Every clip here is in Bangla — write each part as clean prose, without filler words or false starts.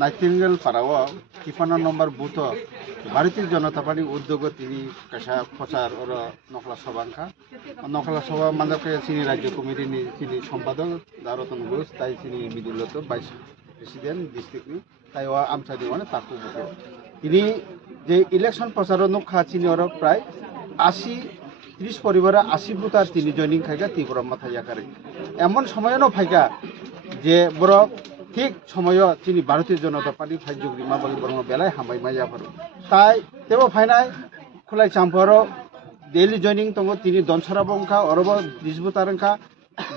নাইটিঙ্গেল পাড়াও ৫৩ নম্বর বুথ ভারতীয় জনতা পার্টি উদ্যোগ তিনি কাছা প্রচার ওর নকলা সভাংখা নকলা সভা মানকে চিনি রাজ্য কমিটিনি চিনি সম্পাদক দারতন ঘোষ তাই চিনি মিদুলত ভাইস প্রেসিডেন্ট ডিস্ট্রিক্টনি তাই আমসাদি মানে তাকু বুথ তিনি যে ইলেকশন প্রচার নখা চিনি ওর প্রায় ৩০ পরিবারে ৮০ বুথ আর তিনি জয়নিং খাইকা ত্রিপুরা মাথায় আকারে এমন সময়ও ফাইকা যে বড় ঠিক সময় তিনি ভারতীয় জনতা পার্টি ফাইজুগরি মাবলি বর্ম বেলায় হামাই মাইয়া পারো তাই তেও ফাইনাই খুলাই চাম্পার ডেইলি জয়নিং দङ তিনি দনসরা বংখা অরব দিসবুতারংখা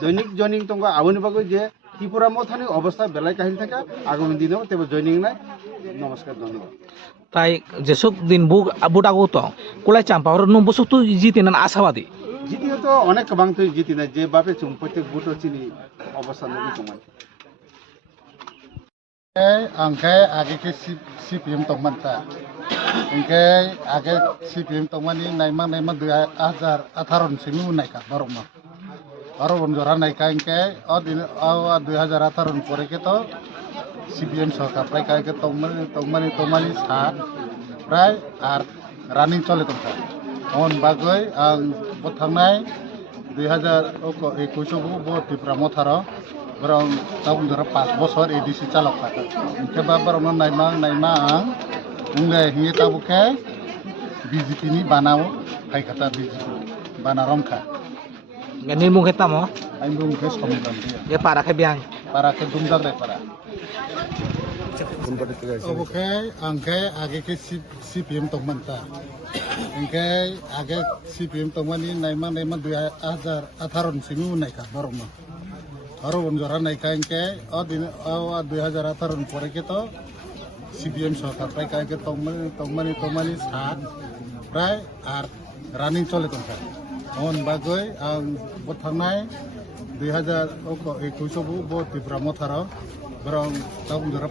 দৈনিক জয়নিং দङ আবনি বাগৈ যে ত্রিপুরা মথানি অবস্থা বেলায় কাহিনী থাকা আগামী দিনেও তেও জয়নিং নাই নমস্কার ধন্যবাদ তাই যেসব দিন বুট আগত কুলাই চাম্পাহর নম্বর তো জিতেন আশাবাদী জিতি তো অনেক বাং তুই জিতি নাই যে বাপে চুম প্রত্যেক বুটো চিনি অবস্থা নবী তোমার angkai age ke CPM tongmanta angkai age CPM tongmani naima 2018 simi naika baroma barobon jora naika angkai odin 2018 pore ke to CPM সরকার প্রায় কাকে tongmani sa প্রায় আর রানিং চলে তংকা on bagoi ang bothangnai 2021 bo Tripura মথারো Berang tahun 5 bosor edisi calok kata. Coba berang naima ang ungai hingi tahu ke BJP ni banau kai kata BJP banarom ka. Ganil mung kita mo? Ay mung ke somudan dia. Ya para ke biang. Para ke dumdam re para. Oke, angkai age ke CPM tongmanta. Angkai age CPM tongmani naima 2018 simi naika baroma. আরো বন্ধুরা নাইকাইকে অদিন 2018 পরে কে তো সিপিএম সরকার প্রায় কাইকে তংমানি সাত প্রায় আর রানিং চলে তংকা অন বাগৈ আং বথানাই 2021 বো ত্রিপুরা মথারাও বরং তা বন্ধুরা